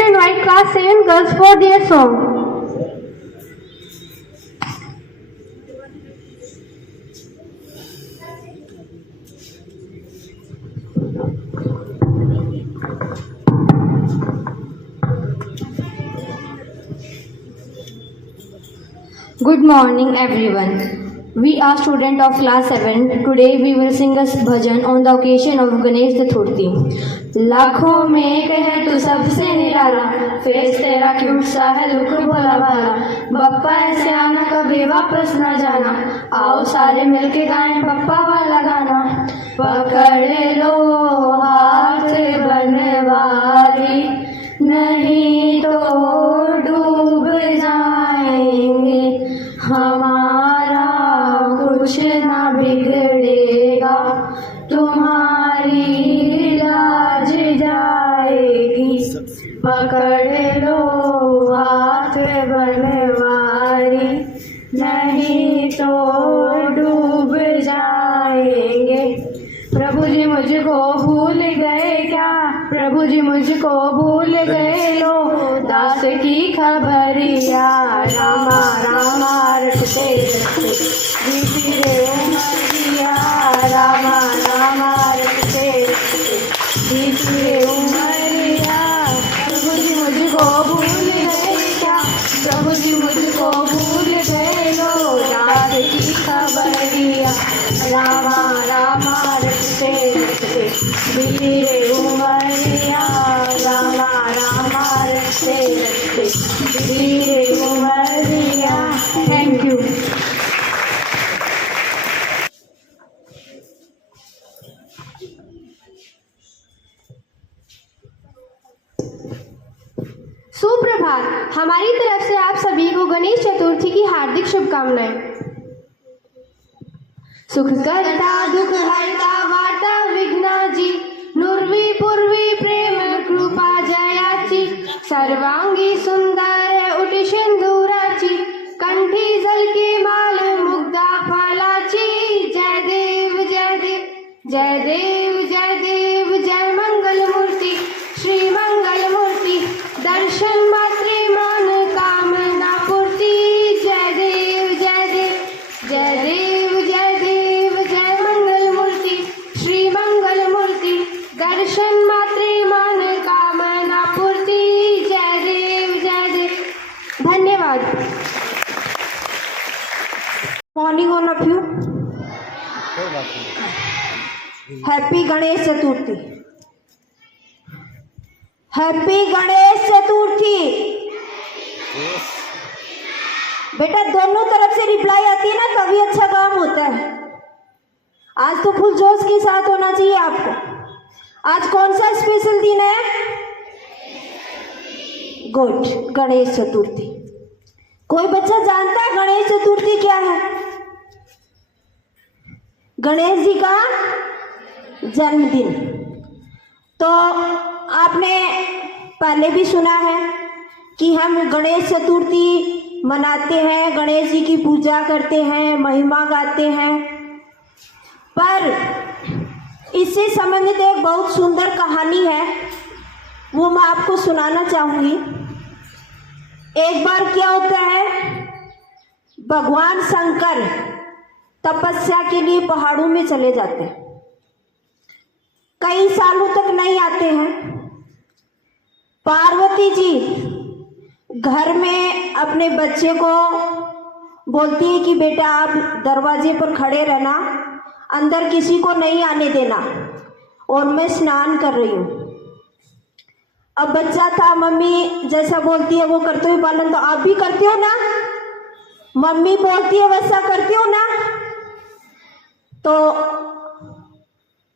to invite class 7 girls for their song. Good morning everyone. We are students of class 7. Today we will sing a bhajan on the occasion of Ganesh Chaturthi. लाखों में एक है तू सबसे निराला, face तेरा cute सा है look भोला भाला, बप्पा ऐसे आना कभी वापस ना जाना, आओ सारे मिलके गाएं पप्पा वाला गाना। पकड़ लो हाथ बनवारी, नहीं तो डूब जाएंगे, हमारा कुछ ना बिगड़ेगा, तुम्हारी लाज जाएगी। पकड़ लो हाथ बनवारी, नहीं तो डूब जाएंगे। प्रभु जी मुझको भूल गए क्या, प्रभु जी मुझको भूल गए, लो दास की खबरिया, रामा रामा रटते रटते बीती रे उमरिया, रामा रामा रटते रटते बीती रे उमरिया। प्रभु जी मुझको भूल गए क्या, प्रभु जी मुझको भूल गए, लो दास की खबरिया, रामा रामा रटते रटते बीती रे उमरिया, रामा रामा रटते रटते बीती रे उमरिया। Thank you. सुप्रभात। हमारी तरफ से आप सभी को गणेश चतुर्थी की हार्दिक शुभकामनाएं। सुख करता दुख हरता वार्ता विघ्नाची, नुर्वी पूर्वी प्रेम कृपा जयाची, सर्वांगी सुंदर उटी सिंदुराची, कंठी झलके माल मुग्धा फलाची, जय देव जय देव जय देव जय देव, जय मंगल मूर्ति श्री मंगल मूर्ति, दर्शन मात्रे मन कामना पूर्ति, जय देव जय देव जय देव जय देव, जय मंगल मूर्ति श्री मंगल मूर्ति, दर्शन मात्रे मन कामना पूर्ति, जय देव जय देव। धन्यवाद। Morning all of you. Happy Ganesh Chaturthi. Happy Ganesh Chaturthi. बेटा दोनों तरफ से रिप्लाई आती है ना तभी अच्छा काम होता है। आज तो फुल जोश के साथ होना चाहिए आपको। आज कौन सा स्पेशल दिन है? गुड, गणेश चतुर्थी। कोई बच्चा जानता है गणेश चतुर्थी क्या है? गणेश जी का जन्मदिन। तो आपने पहले भी सुना है कि हम गणेश चतुर्थी मनाते हैं, गणेश जी की पूजा करते हैं, महिमा गाते हैं। पर इससे संबंधित एक बहुत सुंदर कहानी है, वो मैं आपको सुनाना चाहूँगी। एक बार क्या होता है, भगवान शंकर तपस्या के लिए पहाड़ों में चले जाते हैं। कई सालों तक नहीं आते हैं। पार्वती जी घर में अपने बच्चे को बोलती है कि बेटा आप दरवाजे पर खड़े रहना, अंदर किसी को नहीं आने देना, और मैं स्नान कर रही हूँ। अब बच्चा था, मम्मी जैसा बोलती है वो करते हुए पालन, तो आप भी करते हो ना? मम्मी बोलती है वैसा करते हो ना? तो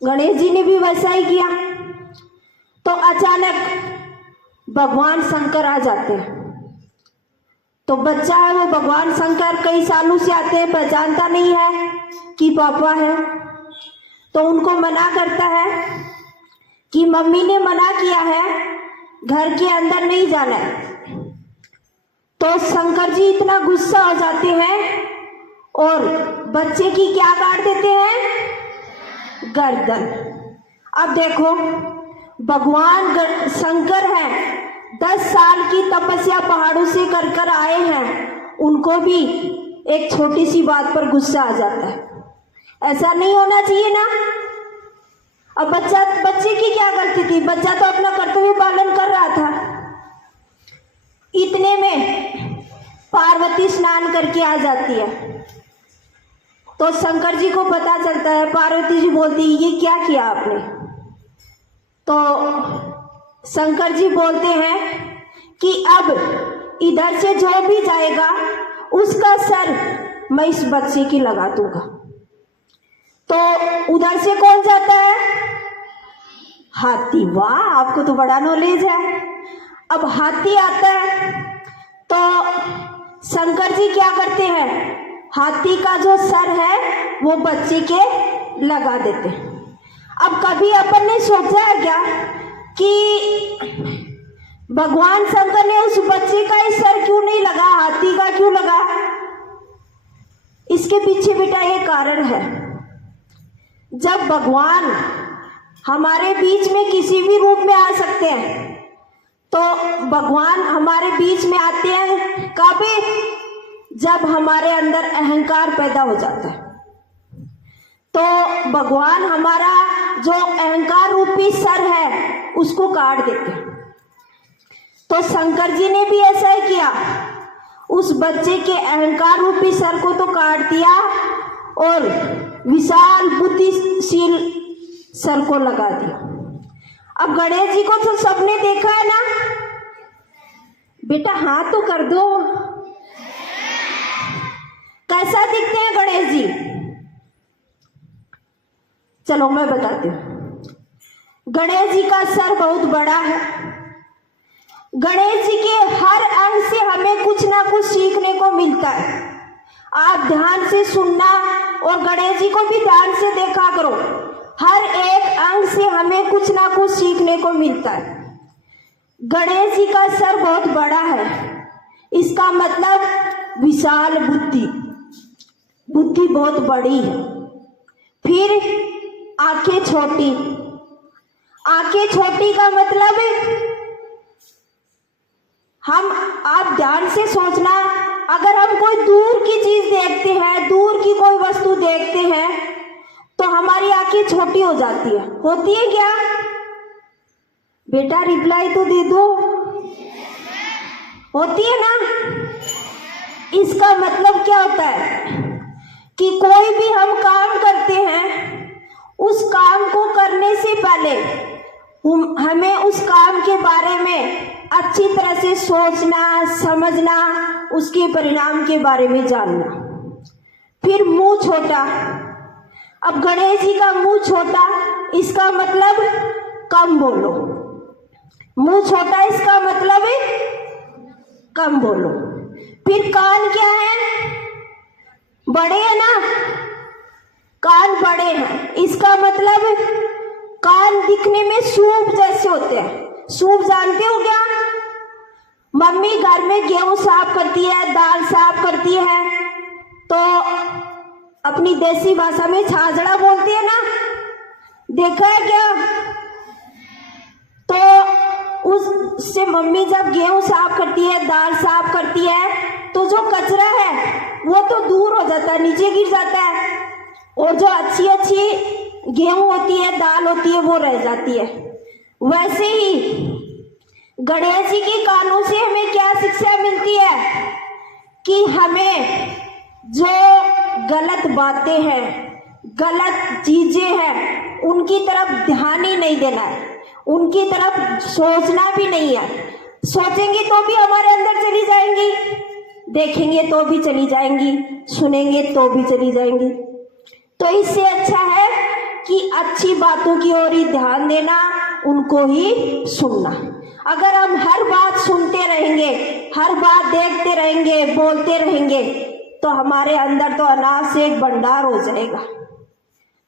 गणेश जी ने भी वैसा ही किया। तो अचानक भगवान शंकर आ जाते हैं। तो बच्चा है वो भगवान शंकर कई सालों से आते हैं, पहचानता नहीं है कि पापा है। तो उनको मना करता है कि मम्मी ने मना किया है, घर के अंदर नहीं जाना है। तो शंकर जी इतना गुस्सा हो जाते हैं और बच्चे की क्या काट देते हैं? गर्दन। अब देखो भगवान शंकर है 10 साल की तपस्या पहाड़ों से कर कर आए हैं, उनको भी एक छोटी सी बात पर गुस्सा आ जाता है। ऐसा नहीं होना चाहिए ना। अब बच्चे की क्या गलती थी? बच्चा तो अपना कर्तव्य पालन कर रहा था। इतने में पार्वती स्नान करके आ जाती है, तो शंकर जी को पता चलता है। पार्वती जी बोलती, ये क्या किया आपने? तो शंकर जी बोलते हैं कि अब इधर से जो भी जाएगा उसका सर मैं इस बच्चे की लगा दूंगा। तो उधर से कौन जाता है? हाथी। वाह, आपको तो बड़ा नॉलेज है। अब हाथी आता है तो शंकर जी क्या करते हैं? हाथी का जो सर है वो बच्चे के लगा देते हैं। अब कभी अपन ने सोचा है क्या कि भगवान शंकर ने उस बच्चे का ही सर क्यों नहीं लगा, हाथी का क्यों लगा? इसके पीछे बेटा ये कारण है, जब भगवान हमारे बीच में किसी भी रूप में आ सकते हैं, तो भगवान हमारे बीच में आते हैं कब? जब हमारे अंदर अहंकार पैदा हो जाता है। तो भगवान हमारा जो अहंकार रूपी सर है उसको काट देते हैं। तो शंकर जी ने भी ऐसा ही किया, उस बच्चे के अहंकार रूपी सर को तो काट दिया और विशाल बुद्धिशील सर को लगा दिया। अब गणेश जी को तो सबने देखा है ना बेटा? हाँ तो कर दो। कैसा दिखते हैं गणेश जी? चलो मैं बताती हूं। गणेश जी का सर बहुत बड़ा है। गणेश जी के हर अंग से हमें कुछ ना कुछ सीखने को मिलता है। आप ध्यान से सुनना और गणेश जी को भी ध्यान से देखा करो। हर एक अंग से हमें कुछ ना कुछ सीखने को मिलता है। गणेश जी का सर बहुत बड़ा है, इसका मतलब विशाल बुद्धि, बुद्धि बहुत बड़ी है। फिर आंखें छोटी, आंखें छोटी का मतलब आप ध्यान से सोचना, अगर हम कोई दूर की चीज देखते हैं, दूर की कोई वस्तु देखते हैं, तो हमारी आंखें छोटी हो जाती है। होती है क्या बेटा? रिप्लाई तो दे दो। होती है ना? इसका मतलब क्या होता है कि कोई भी हम काम करते हैं, उस काम को करने से पहले हमें उस काम के बारे में अच्छी तरह से सोचना, समझना, उसके परिणाम के बारे में जानना। फिर मुंह छोटा। अब गणेश जी का मुंह छोटा, इसका मतलब कम बोलो। मुंह छोटा इसका मतलब है कम बोलो। फिर कान क्या है? बड़े हैं ना? कान बड़े हैं, इसका मतलब कान दिखने में सूप जैसे होते हैं। सूप जानते हो क्या? मम्मी घर में गेहूं साफ करती है, दाल साफ करती है, तो अपनी देसी भाषा में छाजड़ा बोलती है ना, देखा है क्या? तो उससे मम्मी जब गेहूं साफ करती है, दाल साफ करती है, तो जो कचरा है वो तो दूर हो जाता है, नीचे गिर जाता है, और जो अच्छी अच्छी गेहूं होती है, दाल होती है, वो रह जाती है। वैसे ही गणेश जी के कानों से हमें क्या शिक्षा मिलती है कि हमें जो गलत बातें हैं, गलत चीजें हैं, उनकी तरफ ध्यान ही नहीं देना है, उनकी तरफ सोचना भी नहीं है। सोचेंगे तो भी हमारे अंदर चली जाएंगी, देखेंगे तो भी चली जाएंगी, सुनेंगे तो भी चली जाएंगी। तो इससे अच्छा है कि अच्छी बातों की ओर ही ध्यान देना, उनको ही सुनना। अगर हम हर बात सुनते रहेंगे, हर बात देखते रहेंगे, बोलते रहेंगे, तो हमारे अंदर तो अनाज से एक भंडार हो जाएगा।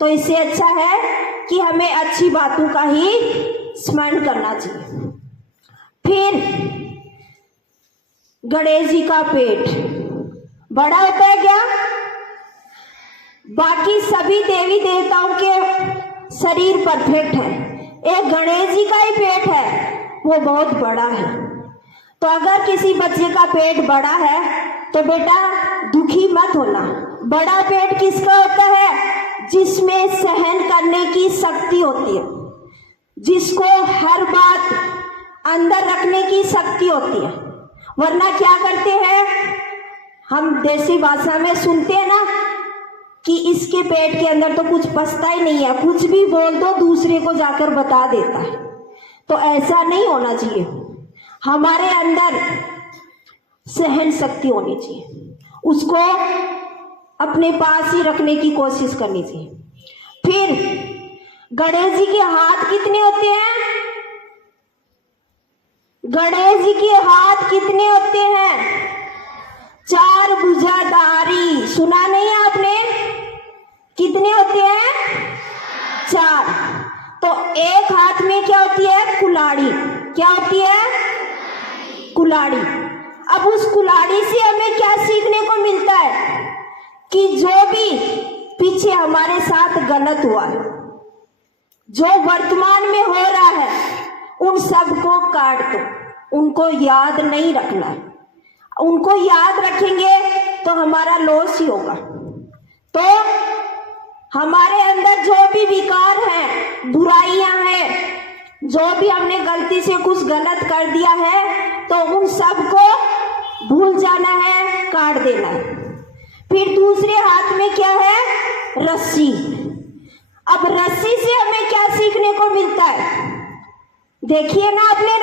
तो इससे अच्छा है कि हमें अच्छी बातों का ही स्मरण करना चाहिए। फिर गणेश जी का पेट बड़ा होता है क्या? बाकी सभी देवी देवताओं के शरीर परफेक्ट है, एक गणेश जी का ही पेट है वो बहुत बड़ा है। तो अगर किसी बच्चे का पेट बड़ा है तो बेटा दुखी मत होना। बड़ा पेट किसका होता है? जिसमें सहन करने की शक्ति होती है, जिसको हर बात अंदर रखने की शक्ति होती है। वरना क्या करते हैं हम देसी भाषा में सुनते हैं ना कि इसके पेट के अंदर तो कुछ पचता ही नहीं है, कुछ भी बोल दो दूसरे को जाकर बता देता है। तो ऐसा नहीं होना चाहिए। हमारे अंदर सहन शक्ति होनी चाहिए, उसको अपने पास ही रखने की कोशिश करनी चाहिए। फिर गणेश जी के हाथ कितने होते हैं? गणेश जी के हाथ कितने होते हैं? 4 भुजाधारी। सुना नहीं आपने? कितने होते हैं? 4। तो एक हाथ में क्या होती है? कुल्हाड़ी। क्या होती है? कुल्हाड़ी। अब उस कुल्हाड़ी से हमें क्या सीखने को मिलता है कि जो भी पीछे हमारे साथ गलत हुआ है, जो वर्तमान में हो रहा है, उन सबको काट दो, उनको याद नहीं रखना है। उनको याद रखेंगे तो हमारा लॉस ही होगा। तो हमारे अंदर जो भी विकार हैं, बुराइयां हैं, जो भी हमने गलती से कुछ गलत कर दिया है, तो उन सबको भूल जाना है, काट देना है। फिर दूसरे हाथ में क्या है? रस्सी। अब रस्सी से हमें क्या सीखने को मिलता है? देखिए ना आपने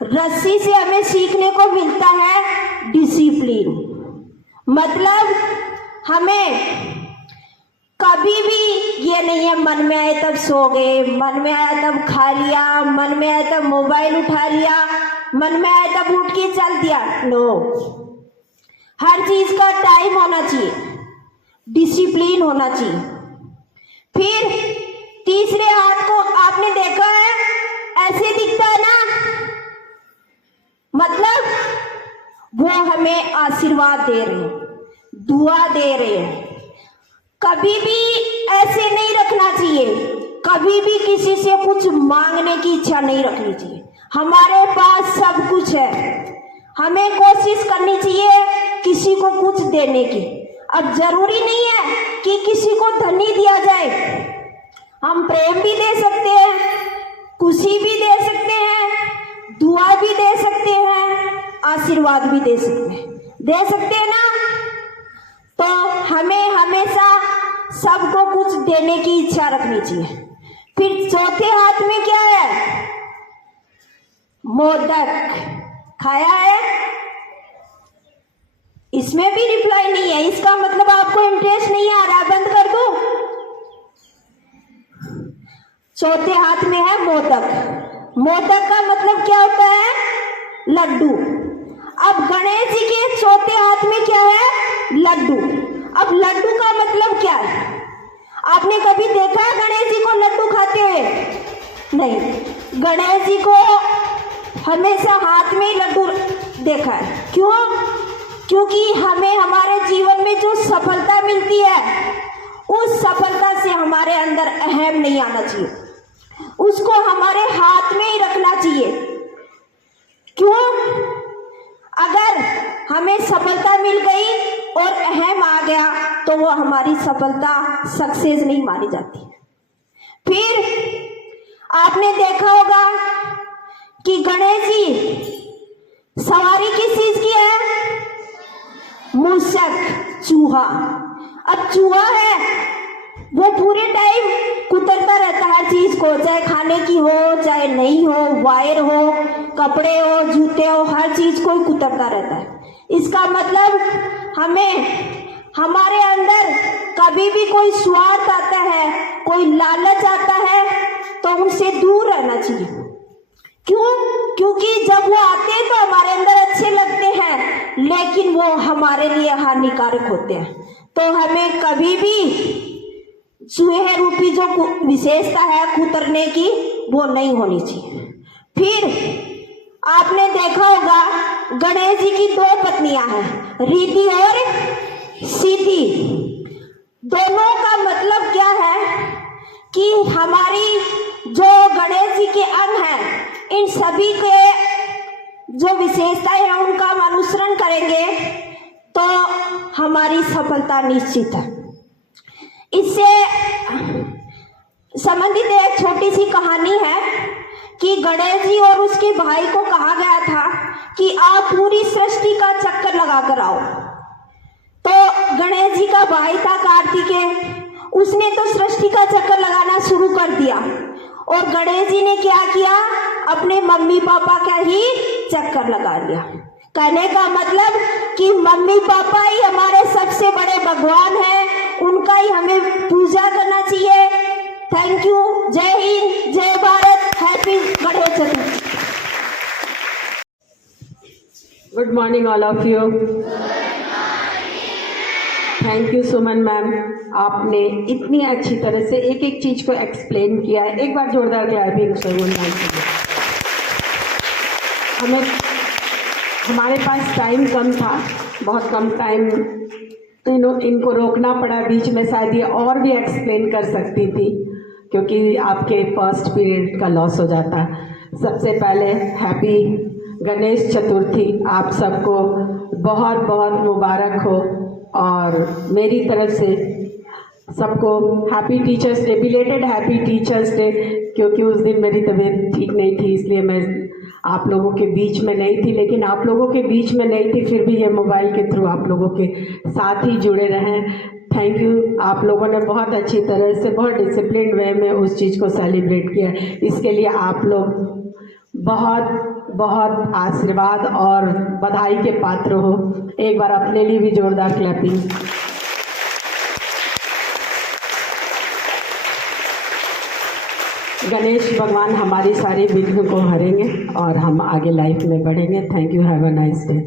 रस्सी से हमें सीखने को मिलता है डिसिप्लिन। मतलब हमें कभी भी ये नहीं है मन में आए तब सो गए, मन में आया तब खा लिया, मन में आया तब मोबाइल उठा लिया, मन में आया तब उठ के चल दिया। नो, हर चीज का टाइम होना चाहिए, डिसिप्लिन होना चाहिए। फिर तीसरे हाथ को आपने देखा है ऐसे दिखता है ना, मतलब वो हमें आशीर्वाद दे रहे हैं, दुआ दे रहे हैं। कभी भी ऐसे नहीं रखना चाहिए, कभी भी किसी से कुछ मांगने की इच्छा नहीं रखनी चाहिए। हमारे पास सब कुछ है, हमें कोशिश करनी चाहिए किसी को कुछ देने की। अब जरूरी नहीं है कि किसी को धन ही दिया जाए, हम प्रेम भी दे सकते हैं, खुशी भी दे सकते हैं, दुआ भी दे सकते हैं, आशीर्वाद भी दे सकते हैं ना। तो हमें हमेशा सबको कुछ देने की इच्छा रखनी चाहिए। फिर चौथे हाथ में क्या है? मोदक। खाया है? इसमें भी रिप्लाई नहीं है, इसका मतलब आपको इंटरेस्ट नहीं आ रहा, बंद कर दो। चौथे हाथ में है मोदक। मोदक का मतलब क्या होता है? लड्डू। अब गणेश जी के चौथे हाथ में क्या है? लड्डू। अब लड्डू का मतलब क्या है? आपने कभी देखा है गणेश जी को लड्डू खाते हुए? नहीं, गणेश जी को हमेशा हाथ में ही लड्डू देखा है। क्यों? क्योंकि हमें हमारे जीवन में जो सफलता मिलती है, उस सफलता से हमारे अंदर अहम नहीं आना चाहिए, उसको हमारे हाथ में ही रखना चाहिए। क्यों? अगर हमें सफलता मिल गई और अहम आ गया तो वो हमारी सफलता सक्सेस नहीं मानी जाती। फिर आपने देखा होगा कि गणेश जी सवारी किस चीज की है? मूषक, चूहा। अब चूहा है वो पूरे टाइम कुतरता रहता है हर चीज को, चाहे खाने की हो चाहे नहीं हो, वायर हो, कपड़े हो, जूते हो, हर चीज को कुतरता रहता है। इसका मतलब हमें हमारे अंदर कभी भी कोई स्वार्थ आता है, कोई लालच आता है, तो उनसे दूर रहना चाहिए। क्यों? क्योंकि जब वो आते हैं तो हमारे अंदर अच्छे लगते हैं, लेकिन वो हमारे लिए हानिकारक होते हैं। तो हमें कभी भी चूहे रूपी जो विशेषता है कुतरने की, वो नहीं होनी चाहिए। फिर आपने देखा होगा गणेश जी की 2 पत्नियां हैं, रिद्धि और सिद्धि। दोनों का मतलब क्या है कि हमारी जो गणेश जी के अंग हैं, इन सभी के जो विशेषताएं हैं उनका हम अनुसरण करेंगे तो हमारी सफलता निश्चित है। इससे संबंधित एक छोटी सी कहानी है कि गणेश जी और उसके भाई को कहा गया था कि आप पूरी सृष्टि का चक्कर लगा कर आओ। तो गणेश जी का भाई था कार्तिकेय, उसने तो सृष्टि का चक्कर लगाना शुरू कर दिया और गणेश जी ने क्या किया, अपने मम्मी पापा का ही चक्कर लगा लिया। कहने का मतलब कि मम्मी पापा ही हमारे सबसे बड़े भगवान हैं, उनका ही हमें पूजा करना चाहिए। Thank you. जय हिंद, जय Bharat, happy Ganesh Chaturthi. Good morning all of you. Thank you Suman ma'am, आपने इतनी अच्छी तरह से एक एक चीज को एक्सप्लेन किया है। एक बार जोरदार क्लैपिंग सुमन मैम के लिए। हमारे पास टाइम कम था, बहुत कम टाइम, इनको रोकना पड़ा बीच में। शायद ये और भी एक्सप्लेन कर सकती थी क्योंकि आपके फर्स्ट पीरियड का लॉस हो जाता। सबसे पहले हैप्पी गणेश चतुर्थी आप सबको बहुत बहुत मुबारक हो और मेरी तरफ से सबको happy teachers day, belated happy teachers day. क्योंकि उस दिन मेरी तबीयत ठीक नहीं थी, इसलिए मैं आप लोगों के बीच में नहीं थी, लेकिन आप लोगों के बीच में नहीं थी फिर भी ये मोबाइल के थ्रू आप लोगों के साथ ही जुड़े रहें। Thank you. आप लोगों ने बहुत अच्छी तरह से, बहुत डिसिप्लिन वे में उस चीज़ को सेलिब्रेट किया। इसके लिए आप लोग बहुत बहुत आशीर्वाद और बधाई के पात्र हो। एक बार अपने लिए भी जोरदार क्लैपिंग। गणेश भगवान हमारी सारी विघ्न को हरेंगे और हम आगे लाइफ में बढ़ेंगे। Thank you. Have a nice day.